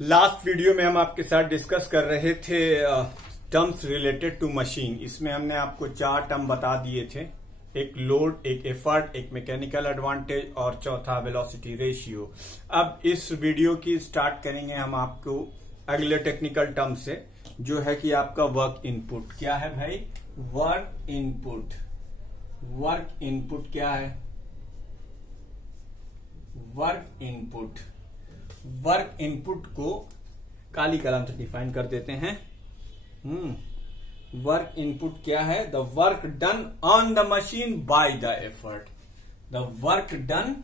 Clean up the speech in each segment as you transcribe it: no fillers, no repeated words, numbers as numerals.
Last video में हम आपके साथ डिस्कस कर रहे थे टर्म्स रिलेटेड टू मशीन। इसमें हमने आपको 4 टर्म बता दिए थे, एक लोड, एक एफर्ट, एक मैकेनिकल एडवांटेज और चौथा वेलोसिटी रेशियो। अब इस वीडियो की स्टार्ट करेंगे हम आपको अगले टेक्निकल टर्म से, जो है कि आपका वर्क इनपुट। क्या है भाई? Work input. वर्क इनपुट क्या है? Work input. वर्क इनपुट को काली कलम से डिफाइन कर देते हैं। वर्क इनपुट क्या है? The work done on the machine by the effort. The work done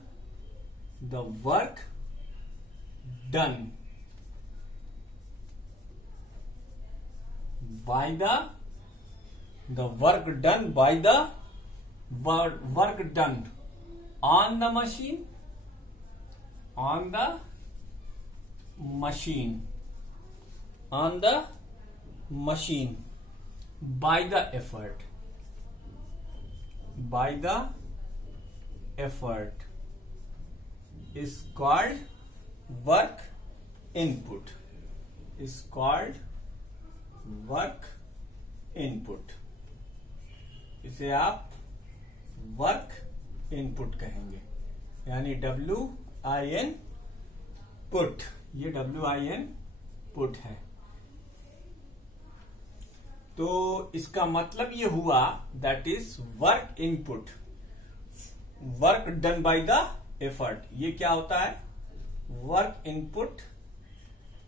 by the work done by the work done on the machine by the effort is called work input, work input. इसे आप work input कहेंगे, यानी WIN put. ये WIN put है। तो इसका मतलब ये हुआ that is work input, work done by the effort. ये क्या होता है? Work input.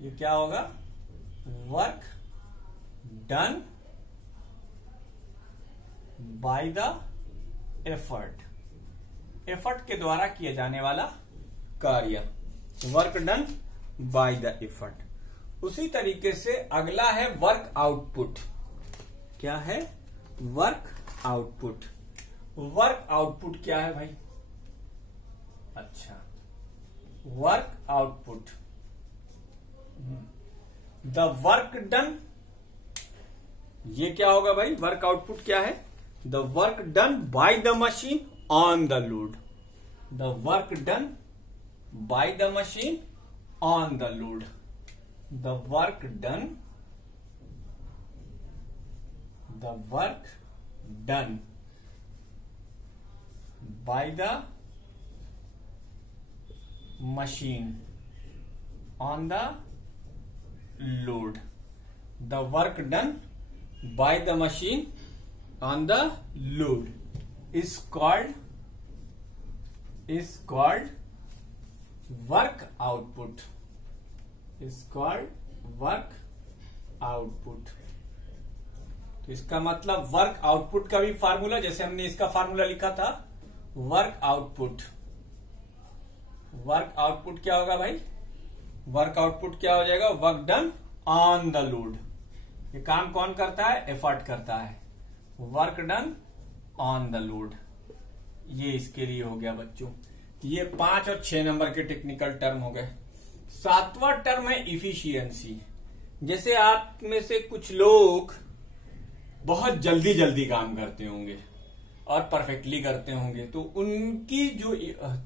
ये क्या होगा? Work done by the effort. Effort के द्वारा किया जाने वाला कार्य, work done by the effort. उसी तरीके से अगला है वर्क आउटपुट। क्या है? Work output. वर्क आउटपुट क्या है भाई? अच्छा, work output the work done. ये क्या होगा भाई? वर्क आउटपुट क्या है? The work done by the machine on the load. The work done by the machine on the load. The work done by the machine on the load. The work done by the machine on the load is called work output. तो इसका मतलब work output का भी formula, जैसे हमने इसका formula लिखा था, वर्क आउटपुट। वर्क आउटपुट क्या होगा भाई? वर्क आउटपुट क्या हो जाएगा? Work done on the load. ये काम कौन करता है? एफर्ट करता है। Work done on the load. ये इसके लिए हो गया बच्चों। ये 5 और 6 नंबर के टेक्निकल टर्म हो गए। 7वां टर्म है इफिशियंसी। जैसे आप में से कुछ लोग बहुत जल्दी जल्दी काम करते होंगे और परफेक्टली करते होंगे, तो उनकी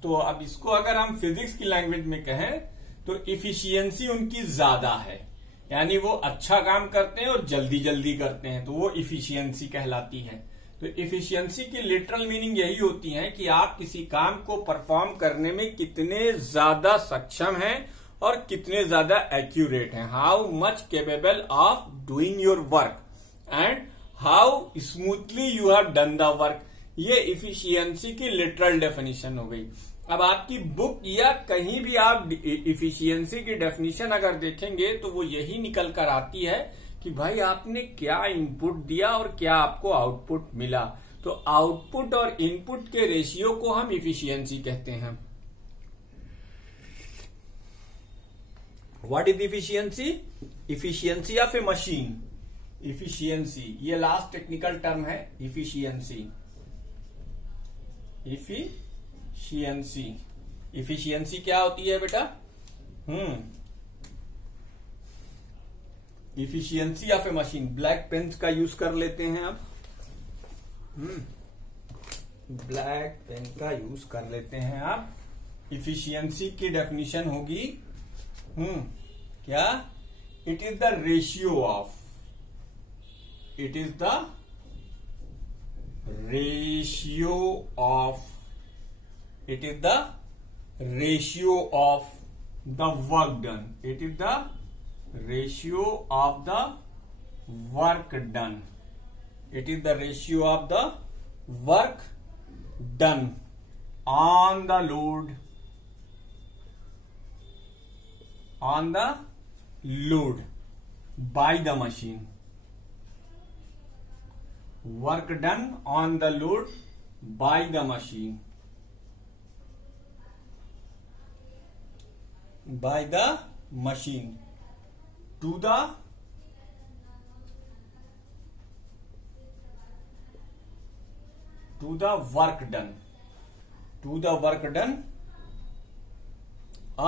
तो अब इसको अगर हम फिजिक्स की लैंग्वेज में कहें तो इफिशियंसी उनकी ज्यादा है, यानी वो अच्छा काम करते हैं और जल्दी जल्दी करते हैं, तो वो इफिशियंसी कहलाती है। तो इफिशियंसी की लिटरल मीनिंग यही होती है कि आप किसी काम को परफॉर्म करने में कितने ज्यादा सक्षम हैं और कितने ज्यादा एक्यूरेट हैं। How much capable of doing your work and how smoothly you have done the work. ये इफिशियंसी की लिटरल डेफिनेशन हो गई। अब आपकी बुक या कहीं भी आप इफिशियंसी की डेफिनेशन अगर देखेंगे तो वो यही निकल कर आती है कि भाई आपने क्या इनपुट दिया और क्या आपको आउटपुट मिला। तो आउटपुट और इनपुट के रेशियो को हम इफिशियंसी कहते हैं। What is efficiency? Efficiency of a machine. Efficiency, ये लास्ट टेक्निकल टर्म है, इफिशियंसी। इफिशियंसी क्या होती है बेटा? Efficiency of a machine. Black pen का यूज कर लेते हैं अब। ब्लैक पेन का यूज कर लेते हैं आप। इफिशियंसी की डेफिनेशन होगी क्या? It is the ratio of, it is the ratio of, it is the ratio of the work done, it is the ratio of the work done, it is the ratio of the work done on the load, on the load by the machine, work done on the load by the machine, by the machine to the work done, to the work done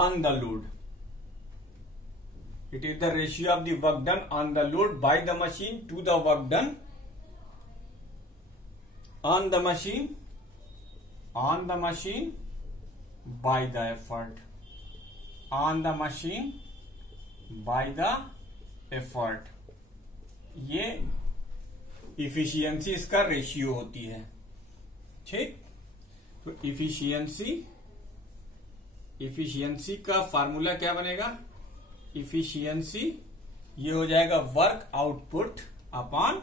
on the load. It is the ratio of the work done on the load by the machine to the work done on the machine by the effort, on the machine by the effort. ये efficiency इसका ratio होती है, ठीक। तो efficiency का formula क्या बनेगा? Efficiency ये हो जाएगा work output upon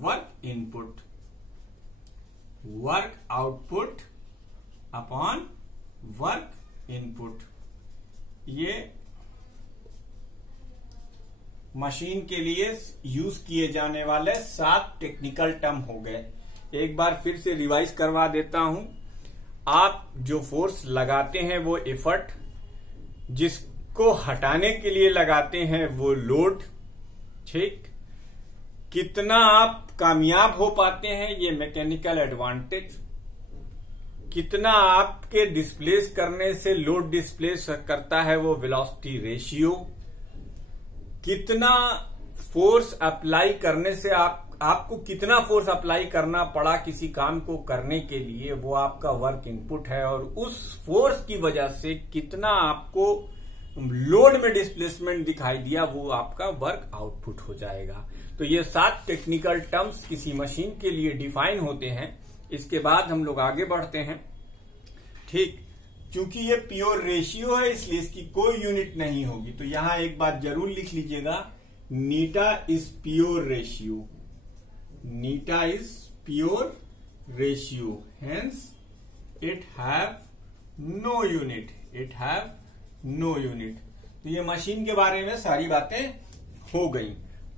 work input, work output upon work input. ये मशीन के लिए यूज किए जाने वाले 7 टेक्निकल टर्म हो गए। एक बार फिर से रिवाइज करवा देता हूं। आप जो फोर्स लगाते हैं वो एफर्ट, जिसको हटाने के लिए लगाते हैं वो लोड, ठीक। कितना आप कामयाब हो पाते हैं ये मैकेनिकल एडवांटेज, कितना आपके डिस्प्लेस करने से लोड डिस्प्लेस करता है वो वेलोसिटी रेशियो, कितना फोर्स अप्लाई करने से आपको कितना फोर्स अप्लाई करना पड़ा किसी काम को करने के लिए, वो आपका वर्क इनपुट है, और उस फोर्स की वजह से कितना आपको लोड में डिस्प्लेसमेंट दिखाई दिया वो आपका वर्क आउटपुट हो जाएगा। तो ये 7 टेक्निकल टर्म्स किसी मशीन के लिए डिफाइन होते हैं। इसके बाद हम लोग आगे बढ़ते हैं, ठीक। क्योंकि ये प्योर रेशियो है इसलिए इसकी कोई यूनिट नहीं होगी, तो यहां एक बात जरूर लिख लीजिएगा, eta is pure ratio, eta is pure ratio, hence it have no unit, it have no unit. तो ये मशीन के बारे में सारी बातें हो गई।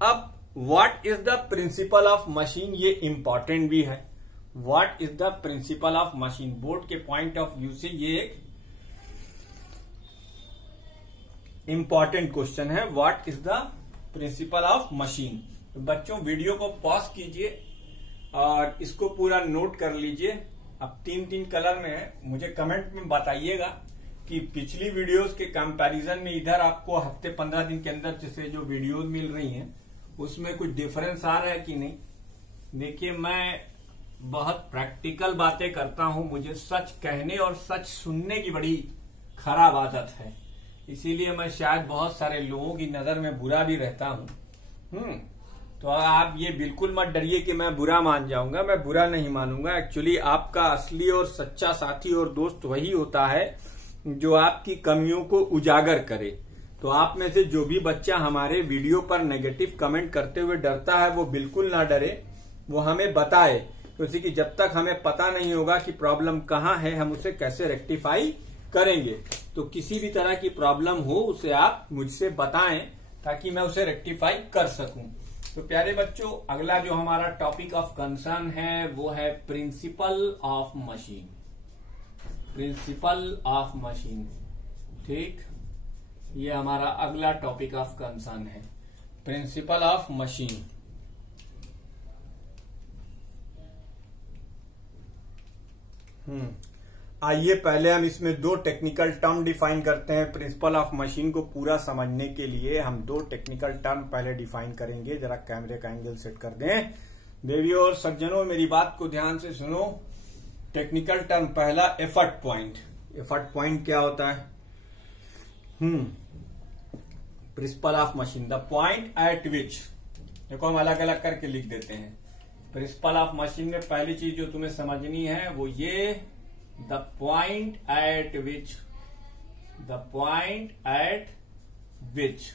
अब what is the principle of machine, ये इंपॉर्टेंट भी है। What is the principle of machine, board के पॉइंट ऑफ व्यू से ये एक इंपॉर्टेंट क्वेश्चन है। What is the principle of machine. तो बच्चों वीडियो को पॉज कीजिए और इसको पूरा नोट कर लीजिए। अब 3 कलर में है, मुझे कमेंट में बताइएगा कि पिछली वीडियोस के कंपैरिजन में इधर आपको हफ्ते 15 दिन के अंदर जैसे जो वीडियोस मिल रही हैं उसमें कुछ डिफरेंस आ रहा है कि नहीं। देखिए, मैं बहुत प्रैक्टिकल बातें करता हूं, मुझे सच कहने और सच सुनने की बड़ी खराब आदत है, इसीलिए मैं शायद बहुत सारे लोगों की नजर में बुरा भी रहता हूं। तो आप ये बिल्कुल मत डरिए कि मैं बुरा मान जाऊंगा, मैं बुरा नहीं मानूंगा। एक्चुअली आपका असली और सच्चा साथी और दोस्त वही होता है जो आपकी कमियों को उजागर करे। तो आप में से जो भी बच्चा हमारे वीडियो पर नेगेटिव कमेंट करते हुए डरता है वो बिल्कुल ना डरे, वो हमें बताए, क्योंकि कि जब तक हमें पता नहीं होगा कि प्रॉब्लम कहाँ है हम उसे कैसे रेक्टिफाई करेंगे। तो किसी भी तरह की प्रॉब्लम हो उसे आप मुझसे बताएं ताकि मैं उसे रेक्टिफाई कर सकूं। तो प्यारे बच्चों, अगला जो हमारा टॉपिक ऑफ कंसर्न है वो है principle of machine, principle of machine, ठीक। ये हमारा अगला टॉपिक ऑफ कंसर्न है, प्रिंसिपल ऑफ मशीन। आइए पहले हम इसमें 2 टेक्निकल टर्म डिफाइन करते हैं। प्रिंसिपल ऑफ मशीन को पूरा समझने के लिए हम 2 टेक्निकल टर्म पहले डिफाइन करेंगे। जरा कैमरे का एंगल सेट कर दें। देवियों और सज्जनों, मेरी बात को ध्यान से सुनो। टेक्निकल टर्म पहला, एफर्ट पॉइंट। एफर्ट पॉइंट क्या होता है? Principle of machine, the point eight विच, देखो हम अलग अलग करके लिख देते हैं। प्रिंसिपल ऑफ मशीन में पहली चीज जो तुम्हें समझनी है वो ये, the point eight which, the point eight which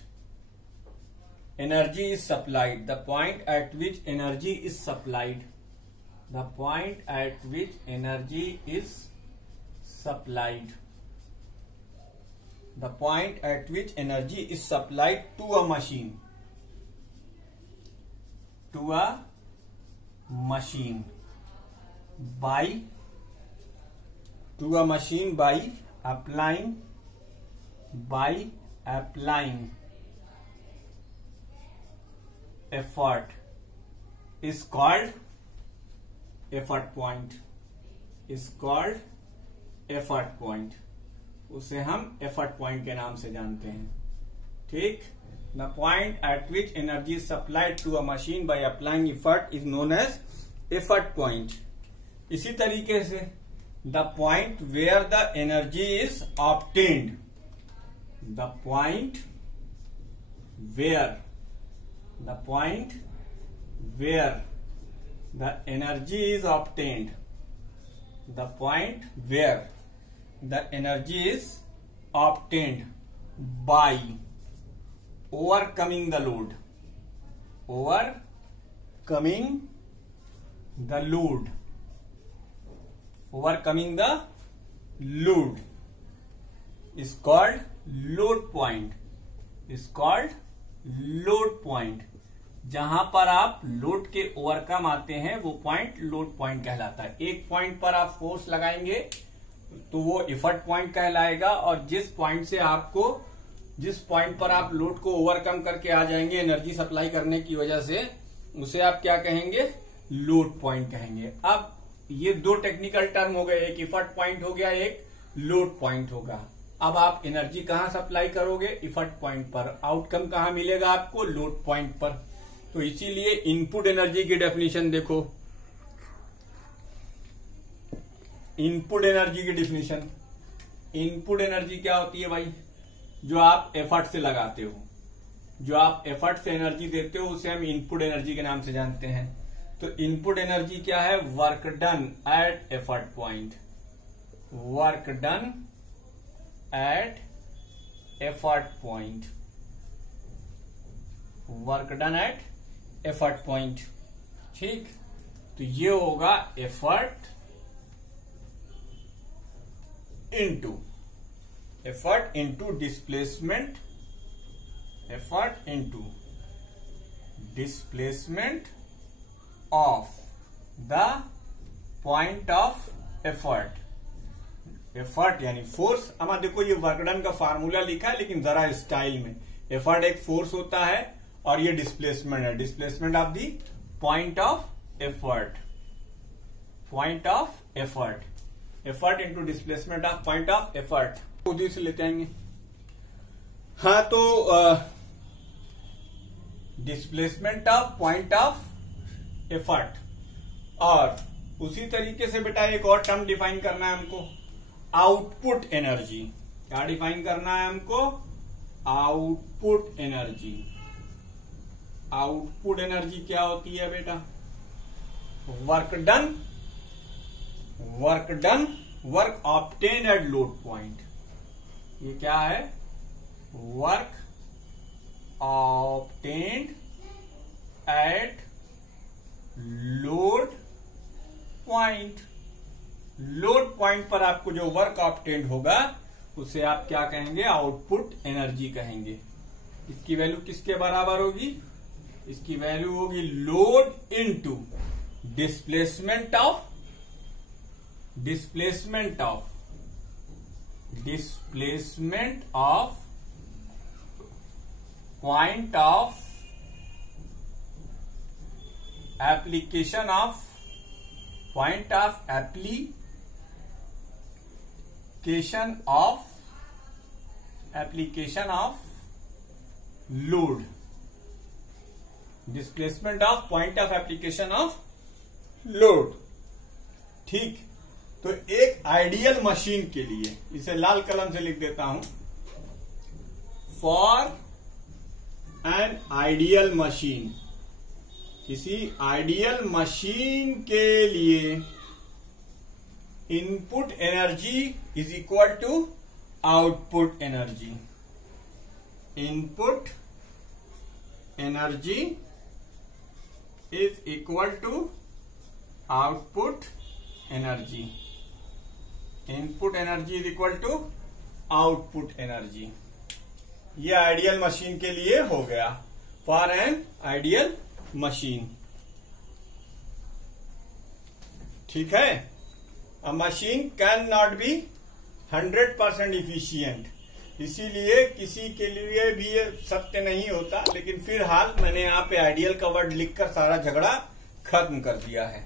energy is supplied, the point at which energy is supplied, the point at which energy is supplied, the point at which energy is supplied to a machine, to a machine by, to a machine by applying effort is called effort point, is called effort point, उसे हम effort point के नाम से जानते हैं। ठीक, the point at which energy is supplied to a machine by applying effort is known as effort point। इसी तरीके से the point where the energy is obtained, the point where, the point where the energy is obtained, the point where the energy is obtained by overcoming the load, overcoming the load, overcoming the load is called load point, is called load point। जहां पर आप load के overcome आते हैं वो point load point कहलाता है। एक पॉइंट पर आप फोर्स लगाएंगे तो वो एफर्ट पॉइंट कहलाएगा, और जिस पॉइंट से आपको, जिस पॉइंट पर आप लोड को ओवरकम करके आ जाएंगे एनर्जी सप्लाई करने की वजह से, उसे आप क्या कहेंगे, लोड पॉइंट कहेंगे। अब ये दो टेक्निकल टर्म हो गए, एक एफर्ट पॉइंट हो गया, एक लोड पॉइंट होगा। अब आप एनर्जी कहां सप्लाई करोगे, एफर्ट पॉइंट पर, आउटकम कहां मिलेगा आपको, लोड पॉइंट पर। तो इसीलिए इनपुट एनर्जी की डेफिनेशन देखो, इनपुट एनर्जी की डेफिनेशन, इनपुट एनर्जी क्या होती है भाई, जो आप एफर्ट से लगाते हो, जो आप एफर्ट से एनर्जी देते हो उसे हम इनपुट एनर्जी के नाम से जानते हैं। तो इनपुट एनर्जी क्या है, work done at effort point, work done at effort point, work done at effort point. ठीक, तो ये होगा effort into displacement, effort into displacement of the point of effort. Effort यानी फोर्स। अब देखो ये वर्क डन का फार्मूला लिखा है लेकिन जरा स्टाइल में। एफर्ट एक फोर्स होता है और ये डिस्प्लेसमेंट है, displacement of the point of effort, point of effort, effort into displacement of point of effort. उसी से लेते आएंगे। हाँ, तो displacement of point of effort, और उसी तरीके से बेटा एक और टर्म डिफाइन करना है हमको, आउटपुट एनर्जी। क्या डिफाइन करना है हमको, आउटपुट एनर्जी। आउटपुट एनर्जी क्या होती है बेटा, work done, work obtain at load point. ये क्या है, work obtained at load point. Load point पर आपको जो वर्क ऑब्टेन्ड होगा उसे आप क्या कहेंगे, आउटपुट एनर्जी कहेंगे। इसकी वैल्यू किसके बराबर होगी, इसकी वैल्यू होगी load into displacement of point of application of, point of application of load, displacement of point of application of load. ठीक, तो एक आइडियल मशीन के लिए, इसे लाल कलम से लिख देता हूं, फॉर एन आइडियल मशीन, किसी आइडियल मशीन के लिए input energy is equal to output energy. Input energy is equal to output energy. Input energy is equal to output energy. ये आइडियल मशीन के लिए हो गया, फॉर एन आइडियल मशीन। ठीक है। अ machine can not be 100% efficient, इसीलिए किसी के लिए भी ये सत्य नहीं होता, लेकिन फिलहाल मैंने यहाँ पे आइडियल का वर्ड लिखकर सारा झगड़ा खत्म कर दिया है।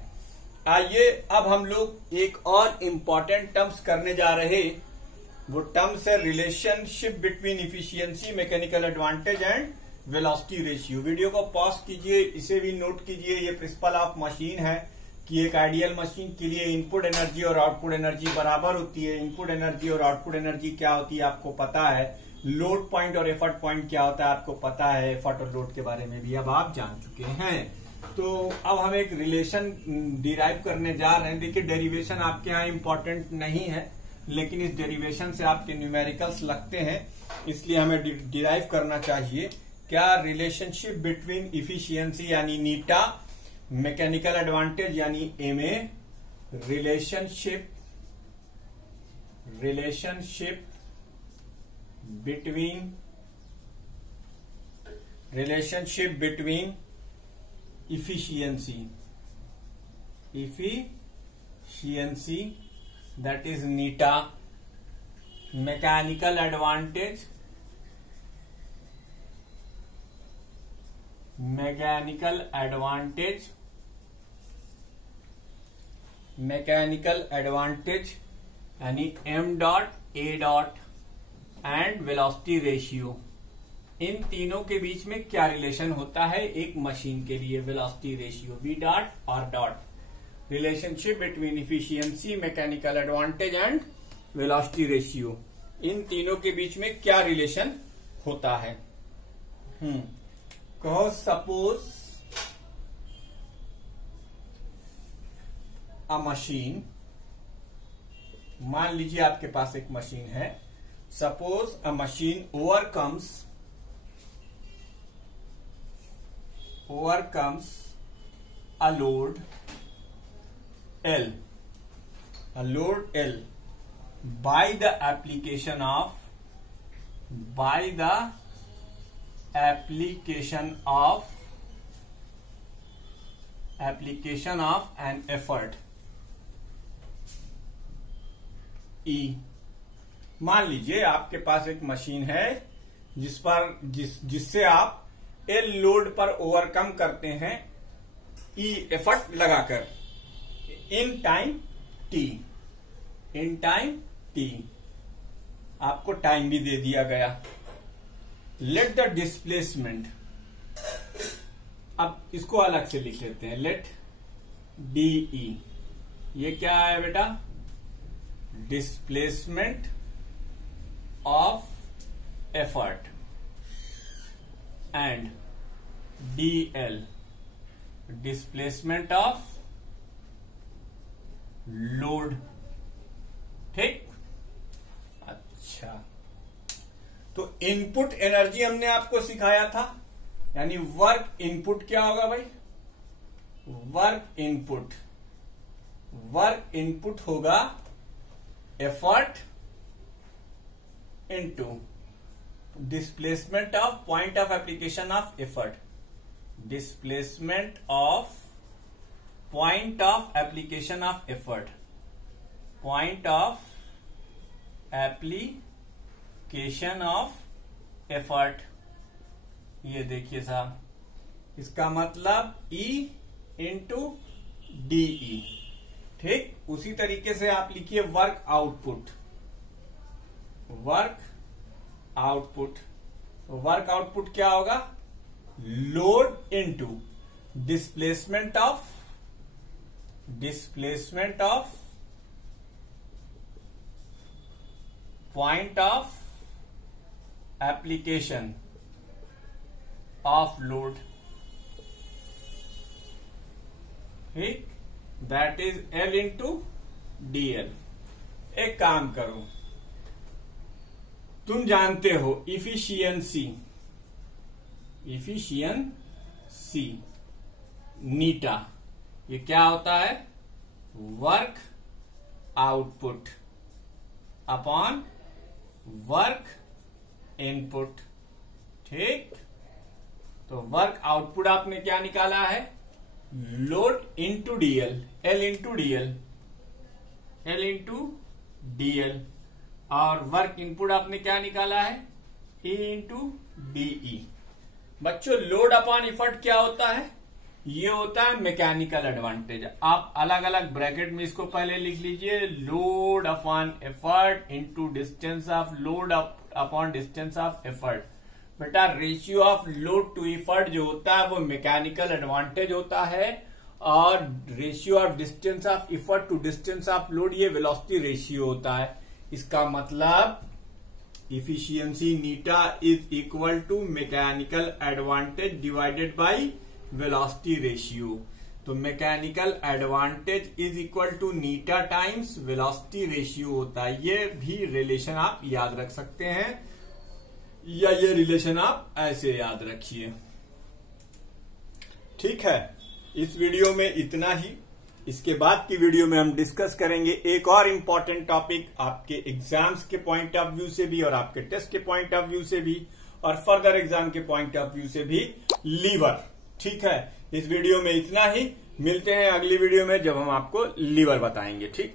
आइए अब हम लोग एक और इम्पॉर्टेंट टर्म्स करने जा रहे। वो टर्म्स है relationship between efficiency, mechanical advantage and velocity ratio. Video को पॉज कीजिए, इसे भी नोट कीजिए। ये प्रिंसिपल ऑफ मशीन है कि एक आइडियल मशीन के लिए इनपुट एनर्जी और आउटपुट एनर्जी बराबर होती है। इनपुट एनर्जी और आउटपुट एनर्जी क्या होती है आपको पता है। लोड पॉइंट और एफर्ट पॉइंट क्या होता है आपको पता है। एफर्ट और लोड के बारे में भी अब आप जान चुके हैं। तो अब हम एक रिलेशन डिराइव करने जा रहे हैं। देखिए डेरिवेशन आपके यहाँ इंपॉर्टेंट नहीं है, लेकिन इस डेरिवेशन से आपके न्यूमेरिकल्स लगते हैं, इसलिए हमें डिराइव करना चाहिए। क्या रिलेशनशिप बिटवीन इफिशियंसी यानी नीटा, मैकेनिकल एडवांटेज यानी MA, relationship between efficiency that is neta, mechanical advantage यानी m dot a dot and velocity ratio. इन तीनों के बीच में क्या रिलेशन होता है एक मशीन के लिए? Velocity ratio v dot r dot. Relationship between efficiency, mechanical advantage and velocity ratio, इन तीनों के बीच में क्या रिलेशन होता है? कहो सपोज अ मशीन, मान लीजिए आपके पास एक मशीन है। Suppose a machine overcomes a load L, by the application of an effort E। मान लीजिए आपके पास एक मशीन है जिससे आप एल लोड पर ओवरकम करते हैं ई एफर्ट लगाकर इन टाइम टी। आपको टाइम भी दे दिया गया। लेट द डिस्प्लेसमेंट, अब इसको अलग से लिख लेते हैं। लेट डीई, ये क्या है बेटा? Displacement of effort, and DL displacement of load. ठीक, अच्छा। तो इनपुट एनर्जी हमने आपको सिखाया था, यानी वर्क इनपुट क्या होगा भाई? वर्क इनपुट होगा effort into displacement of point of application of effort, displacement of point of application of effort, point of application of effort। ये देखिए साहब, इसका मतलब E इंटू DE। ठीक, उसी तरीके से आप लिखिए वर्क आउटपुट क्या होगा? Load into displacement of point of application of load, ठीक, that is L into DL। एक काम करो, तुम जानते हो इफिशियंसी नीटा, ये क्या होता है? Work output upon work input, ठीक। तो वर्क आउटपुट आपने क्या निकाला है? Load into DL, L into DL, और वर्क इनपुट आपने क्या निकाला है? E into DE। बच्चों, लोड अपॉन इफर्ट क्या होता है? ये होता है मैकेनिकल एडवांटेज। आप अलग अलग ब्रैकेट में इसको पहले लिख लीजिए, load upon effort into distance of load upon distance of effort. बेटा, ratio of load to effort जो होता है वो मैकेनिकल एडवांटेज होता है, और ratio of distance of effort to distance of load ये वेलोसिटी रेशियो होता है। इसका मतलब efficiency eta is equal to mechanical advantage divided by velocity ratio. तो mechanical advantage is equal to eta times velocity ratio होता है। ये भी रिलेशन आप याद रख सकते हैं, या ये रिलेशन आप ऐसे याद रखिए, ठीक है। इस वीडियो में इतना ही। इसके बाद की वीडियो में हम डिस्कस करेंगे एक और इम्पॉर्टेंट टॉपिक, आपके एग्जाम्स के पॉइंट ऑफ व्यू से भी और आपके टेस्ट के पॉइंट ऑफ व्यू से भी और फर्दर एग्जाम के पॉइंट ऑफ व्यू से भी, लीवर, ठीक है। इस वीडियो में इतना ही, मिलते हैं अगली वीडियो में जब हम आपको लीवर बताएंगे, ठीक।